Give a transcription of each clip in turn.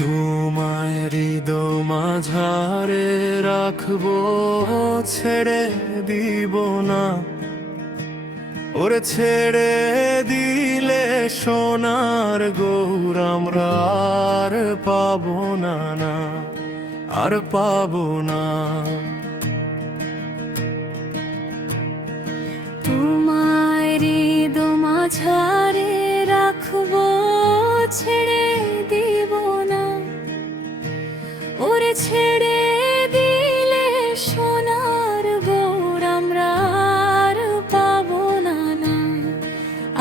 তোমায় হৃদয় মাঝারে রাখবো, ছেড়ে দিব না। ওরে ছেড়ে দিলে সোনার গৌর আমরা আর পাবো না, আর পাবো না। তোমায় হৃদয় মাঝারে রাখবো, ছেড়ে দিব না। ওরে ছেড়ে দিলে সোনার গৌর আমরা আর পাবো না,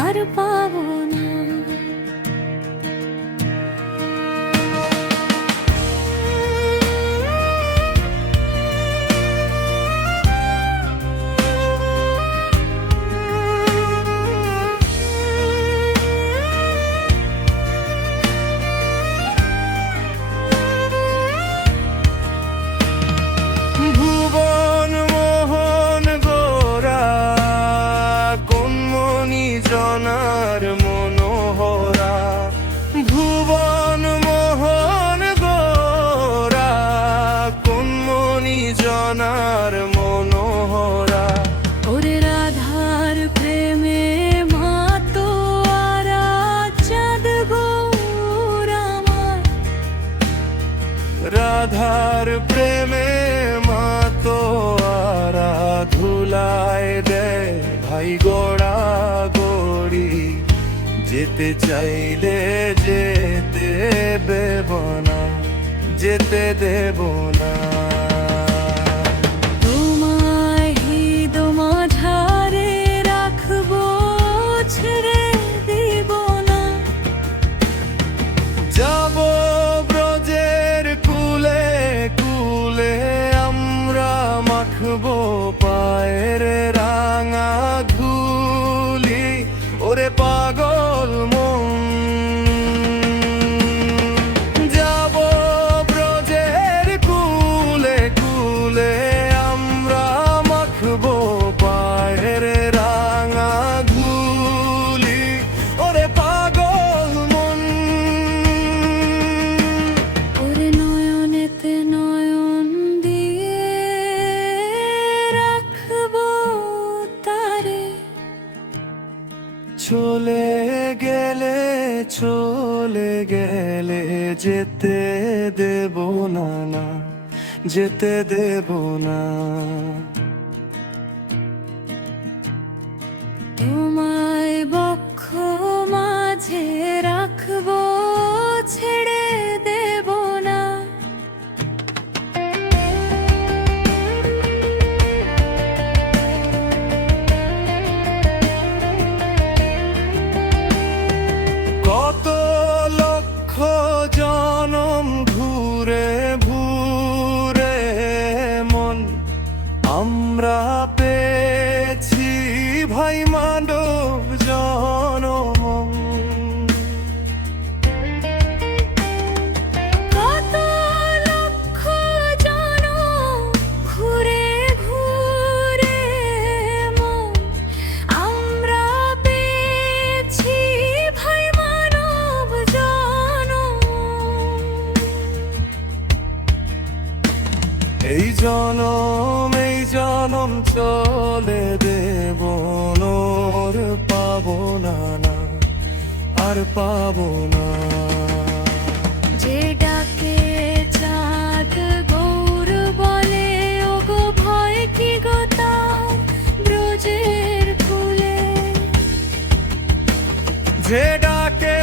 আর পাবো না। ভুবন মোহন গোরা, কন্মনি জনার মনোহরা। ভুবন মোহন গোরা, কন্মনি জনার মনোহরা। ওরে রাধার প্রেমে মাতো আরা চাঁদ গৌর আমার। রাধার প্রেমে মাতো আরা ধুলায় দেয় ভাই গোড়া গড়ি। যেতে চাইলে যেতে দেব না, যেতে দেব না। তোমায় হৃদয় মাঝারে রাখবো, ছেড়ে দিব না। যাব ব্রজের কুলে কুলে, আমরা মাখবো পায়ের রাঙা ধুলি। ওরে পাগল মন, যাব ব্রজের কুলে কুলে, আমরা মাখবো পায়ের রাঙা ধুলি। ওরে পাগল মন, ওরে নয়নেতে নয়ন দিয়ে রাখবো তারে। চলে গেলে চলে গেলে যেতে দেব না, যেতে দেব না। তোমায় বক্ষ মাঝে রাখবো, ছেড়ে দেব না। কত লক্ষ জনম ঘুরে ঘুরে মন আমরা পেয়েছি ভাই মানব জনম। কত লক্ষ জনম ঘুরে ঘুরে মন আমরা পেয়েছি ভাই মানব জনম। এই জনম চলে দেব নোর পাবো না, আর পাবো না। যে ডাকে চাঁদ গৌর বলে, ওগো ভয় কি গো তাও ব্রজের কুলে। যে ডাকে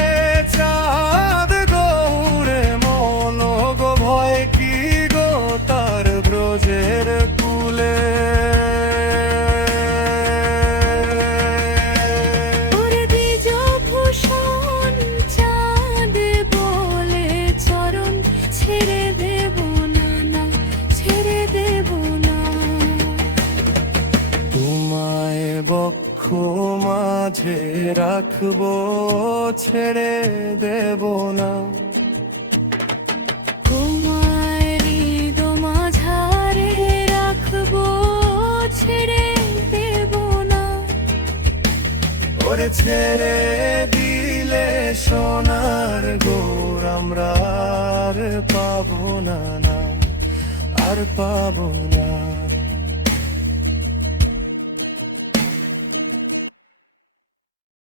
চাঁদ গৌরে মন, গো ভয় কি গো তার ব্রজের কুলে। ওরে দ্বিজ ভূষণ চাঁদ বলে, চরণ ছেড়ে দেব না, ছেড়ে দেব না। তোমায় বক্ষ মাঝে রাখবো, ছেড়ে দেব না। তোমায় হৃদয় মাঝারে রাখবো, ছেড়ে দেব না। ওরে ছেড়ে দিলে সোনার গৌর আমরা পাবো না নাম, আর পাবো না।